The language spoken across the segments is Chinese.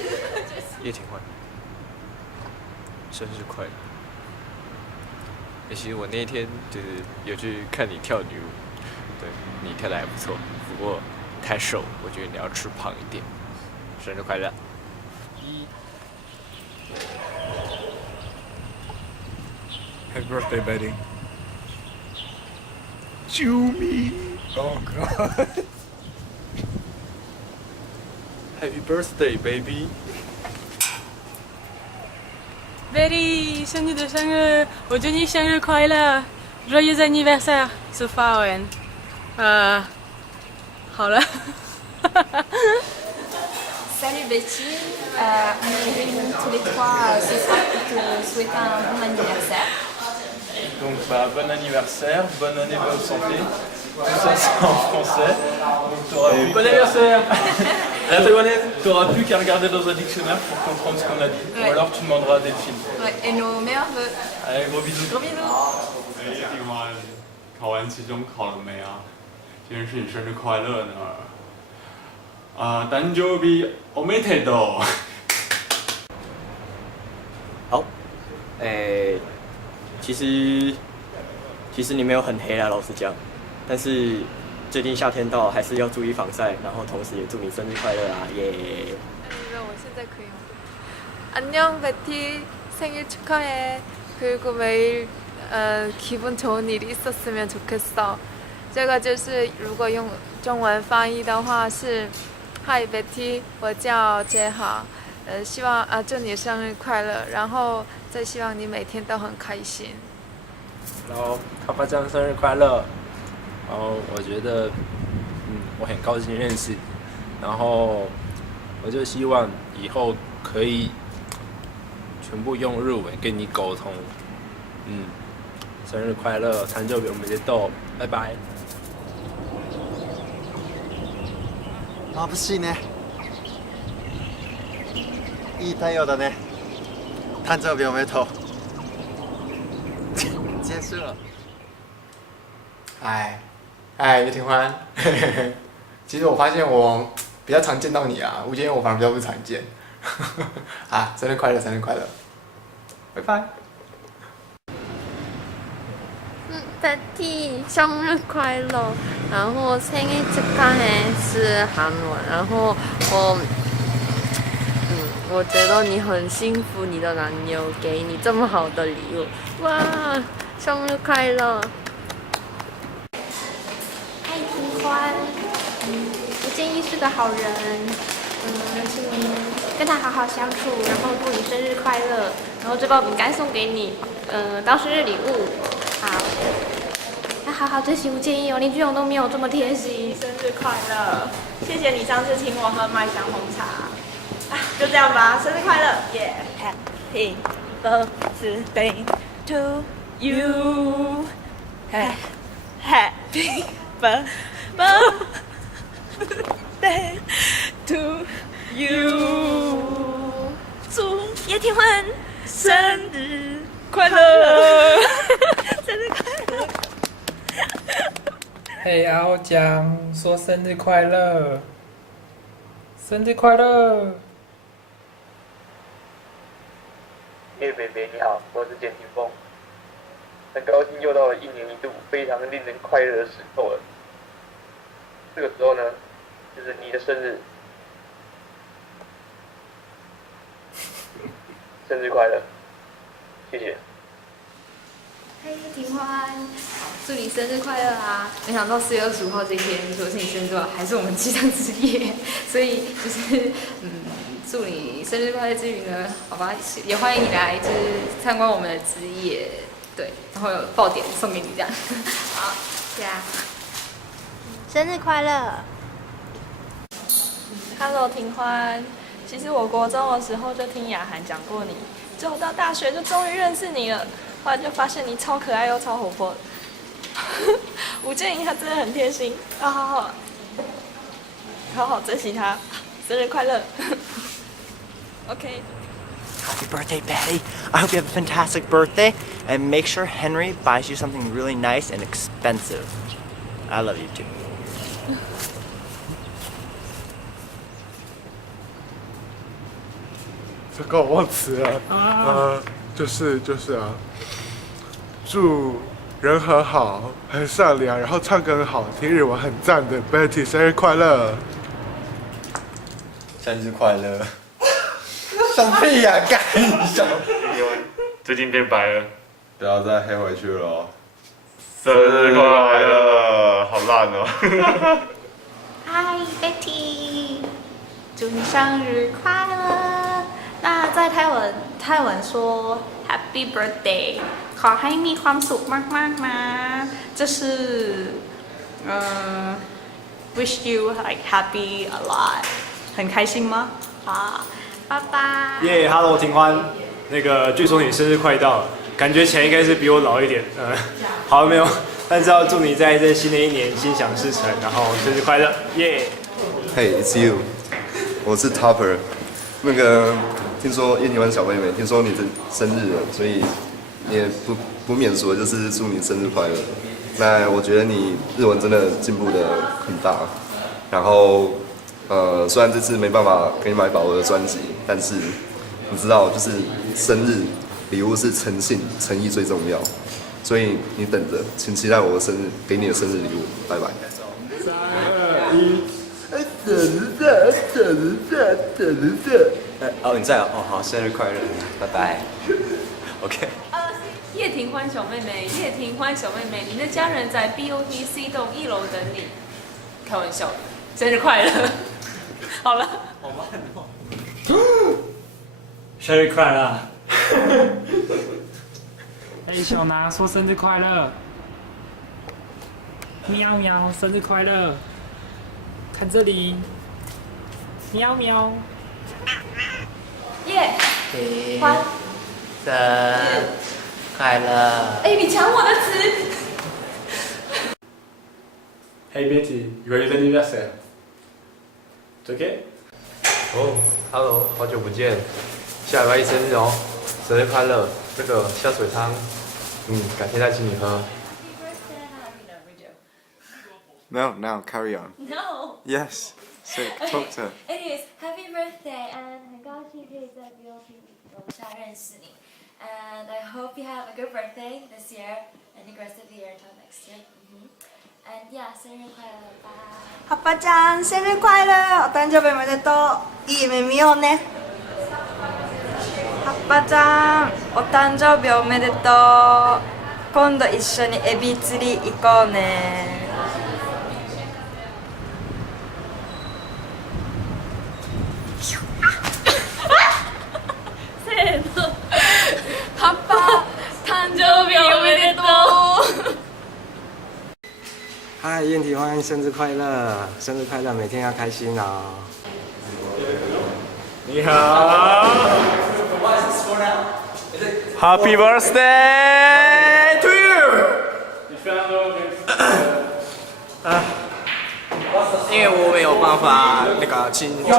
叶廷欢，生日快乐！其实我那一天就是有去看你跳女舞，对你跳的还不错，不过太瘦，我觉得你要吃胖一点。生日快乐！Happy birthday, Betty. Jumi. Oh God. Happy birthday, baby. Betty， 是你的生日，我祝你生日快乐，Joyeux anniversaire， 是法文。好了。Salut Betty, on est réunis tous les trois ce soir pour te souhaiter un bon anniversaire. Donc bon anniversaire, bonne année, bonne santé. Tout ça c'est en français. Donc bon anniversaire. T'auras plus qu'à regarder dans un dictionnaire pour comprendre ce qu'on a dit. Ouais. Ou alors tu demanderas à Delphine. Ouais, et nos meilleurs vœux. Allez, gros bisous. Gros bisous. 叶廷欢，考完期中考了没啊？今天是你生日快乐呢。誕生日おめでとう。好，其实你没有很黑啦，老实讲，但是最近夏天到，还是要注意防晒，然后同时也祝你生日快乐啊，耶！ 아니면现在可以吗？ 안녕 베티 생일 축하해. 그리고 매일 기분 좋은 일이 있었으면 좋겠어. 这个就是如果用中文翻译的话是 Hi Betty， 我叫杰豪，希望祝你生日快乐，然后再希望你每天都很开心。然后卡巴酱生日快乐！然后我觉得，我很高兴认识你，然后我就希望以后可以全部用日文跟你沟通。生日快乐，誕生日おめでとう，拜拜。眩しいね。いい太陽だね。誕生日おめでとう。结束了。嗨，叶廷欢，其实我发现我比较常见到你啊，吴建我反而比较不常见。啊，生日快乐，生日快乐，拜拜。Betty， 生日快乐！然后생일 축하해是韩文，然后我觉得你很幸福，你的男友给你这么好的礼物，哇，生日快乐！嗨，廷欢，吴建议是个好人，请你跟他好好相处，然后祝你生日快乐，然后这包饼干送给你，当生日礼物，好。要好好珍惜吴建议哦，林俊勇都没有这么贴心。生日快乐！谢谢你上次请我喝麦香红茶。就这样吧，生日快乐，耶、yeah. Happy birthday to you. Happy birthday to you. 祝叶廷欢生日快乐！生日快乐！嘿，阿欧酱说生日快乐，生日快乐！叶北北你好，我是简霆锋，很高兴又到了一年一度非常令人快乐的时候了。这个时候呢，就是你的生日，生日快乐，谢谢。嘿，廷欢，祝你生日快乐啊！没想到4月25号这天，除了是你生日之外，还是我们机上之夜，所以就是祝你生日快乐之余呢，好吧，也欢迎你来就是参观我们的之夜，对，然后有爆点送给你这样，好，谢谢啊，生日快乐 ！Hello， 廷欢，其实我国中的时候就听雅涵讲过你，之后到大学就终于认识你了。后来就发现你超可爱又超活泼的，吴建莹她真的很贴心，好好珍惜她，生日快乐！OK。 Happy birthday, Betty! I hope you have a fantastic birthday, and make sure Henry buys you something really nice and expensive. I love you too. 这个我忘词了。就是啊，祝人很好，很善良，然后唱歌很好听，日文很赞的 Betty 生日快乐！生日快乐！笑屁呀，干笑！最近变白了，不要再黑回去了哦。生日快乐！好烂哦。嗨，Betty， 祝你生日快乐。那在泰文说 Happy Birthday， ขอให้มีความสุขมากๆนะ这是wish you like happy a lot， 很开心吗？好，拜拜。耶、Hello， 庭欢，那个据说你生日快到了，感觉起来应该是比我老一点，好没有？但是要祝你在这新的一年心想事成，然后生日快乐，耶、Hey, it's you， 我是 Topper， 那个听说叶庭欢小妹妹，听说你生日了，所以也不免俗的就是祝你生日快乐。那我觉得你日文真的进步的很大，然后虽然这次没办法给你买宝儿的专辑，但是你知道，就是生日礼物是诚信，诚意最重要，所以你等着，请期待我的生日，给你的生日礼物，拜拜。3、2、1。哦，你在哦，好，生日快乐，拜拜。OK。叶庭欢小妹妹，叶庭欢小妹妹，你的家人在 BOTC 栋1楼等你。开玩笑的，生日快乐。好了。好慢哦。生日快乐。哎，小拿说生日快乐。喵喵，生日快乐。看这里，喵喵。耶，欢，生快乐。哎，你抢我的词。Hey Betty, joyeux anniversaire. C'est OK? 哦 ，Hello， 好久不见，下礼拜一生日哦，生日快乐！这个下水汤，改天再请你喝。No, carry on. No. Yes. So talk to her. Anyways, happy birthday, and 很高兴可以在 BOP 楼下认识你。And I hope you have a good birthday this year and the rest of the year until next year. And yeah, 生日快乐吧。葉っぱちゃん、生日快乐！お誕生日おめでとう。いい夢見ようね。葉っぱちゃん、お誕生日おめでとう。今度一緒にエビ釣り行こうね。せーの。葉っぱ、誕生日おめでとう。嗨，燕庭欢，生日快乐！生日快乐，每天要开心哦。你好。Happy birthday to you！ 因为我没有办法那个轻松你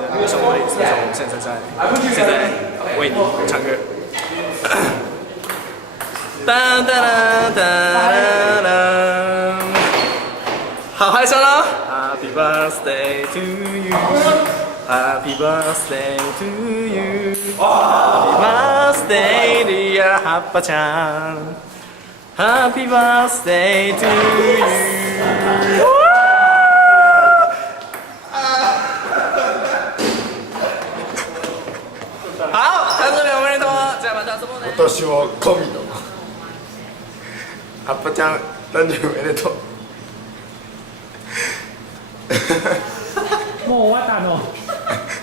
的那个兄弟，所以我现在为你唱歌。哒哒哒哒哒，好害羞喽 ！Happy birthday to you, Happy birthday to you, Happy birthday dear 葉っぱちゃん Happy birthday to you。好，誕生日おめでとう。じゃあまた遊ぼうね。私は神だ。葉っぱちゃん、誕生日おめでとう。もう終わったの。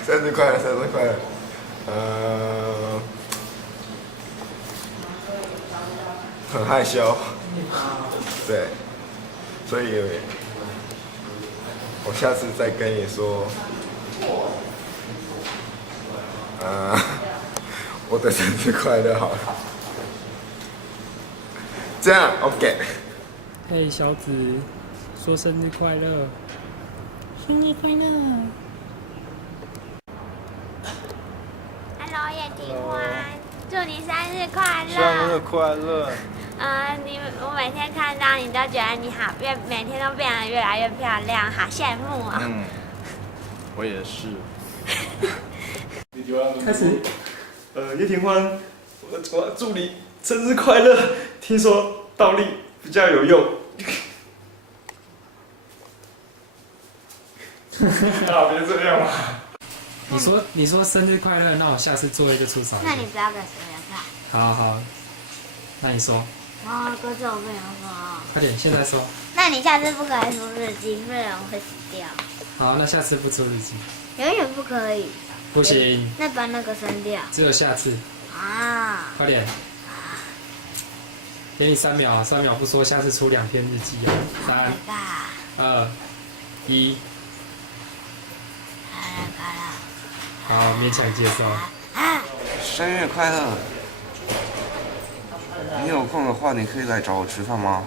生日快乐，生日快乐。很害羞。对，所以我下次再跟你说。我的生日快乐好了，这样 OK。嘿，小子，说生日快乐！生日快乐 ！Hello， 叶庭欢，祝你生日快乐！生日快乐！我每天看到你都觉得你好每天都变得越来越漂亮，好羡慕啊！我也是。开始。叶庭欢，我要祝你生日快乐。听说倒立比较有用。啊，别这样嘛。你说生日快乐，那我下次做一个出手。那你不要给谁人看。好，那你说。哥，这我不想说啊。快点，现在说。那你下次不可以出日记，不然我会死掉。好，那下次不出日记。永远不可以。不行。那把那个删掉。只有下次。啊。快点。给你3秒，3秒不说，下次出2篇日记哦。3、2、1。好，勉强接受。生日快乐！你有空的话，你可以来找我吃饭吗？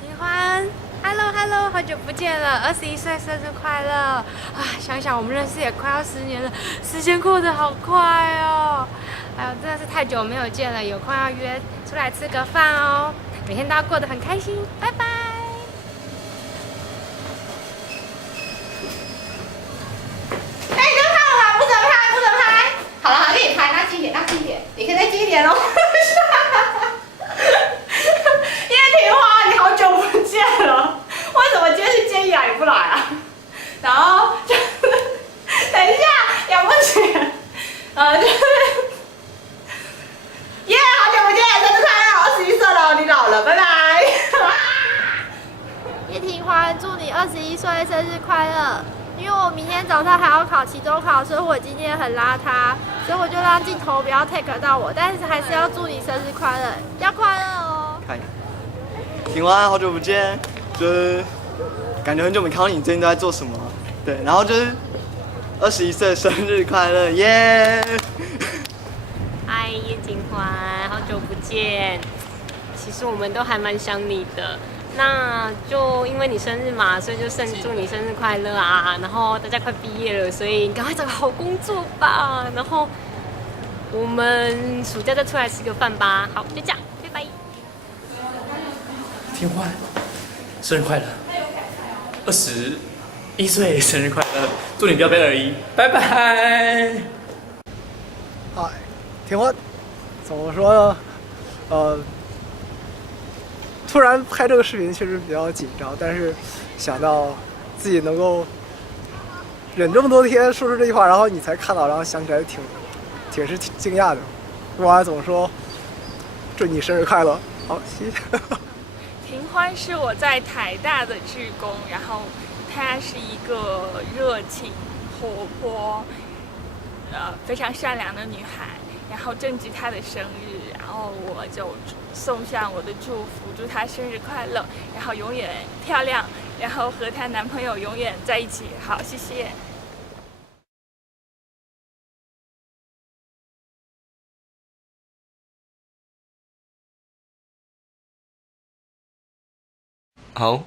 庭欢 ，Hello， 好久不见了，21岁生日快乐！啊，想想我们认识也快要10年了，时间过得好快哦。哎呦，真的是太久没有见了，有空要约出来吃个饭哦。每天都要过得很开心，拜拜。好了，给你拍，那近一点，你可以再近一点哦。叶庭花，你好久不见了，为什么今天是建议来你不来啊？然后就等一下，养不起，就是耶，好久不见，生日快乐，21岁了，你老了，拜拜。叶庭花，祝你21岁生日快乐！因为我明天早上还要考期中考，所以我今天很邋遢，所以我就让镜头不要 take 到我，但是还是要祝你生日快乐，要快乐哦！看，庭欢，好久不见，就是感觉很久没看到你，最近都在做什么？对，然后就是21岁生日快乐，耶！嗨，叶庭欢，好久不见。其实我们都还蛮想你的。那就因为你生日嘛，所以就祝你生日快乐啊！然后大家快毕业了，所以你赶快找个好工作吧。然后我们暑假再出来吃个饭吧。好，就这样，拜拜。庭欢，生日快乐！21岁生日快乐！祝你不要被21，拜拜。嗨，庭欢，怎么说呢？突然拍这个视频确实比较紧张，但是想到自己能够忍这么多天说出这句话，然后你才看到，然后想起来挺惊讶的。不管怎么说，祝你生日快乐！好，谢谢。庭欢是我在台大的志工，然后她是一个热情、活泼、非常善良的女孩。然后正值她的生日，然后我就送上我的祝福，祝她生日快乐，然后永远漂亮，然后和她男朋友永远在一起。好，谢谢。好。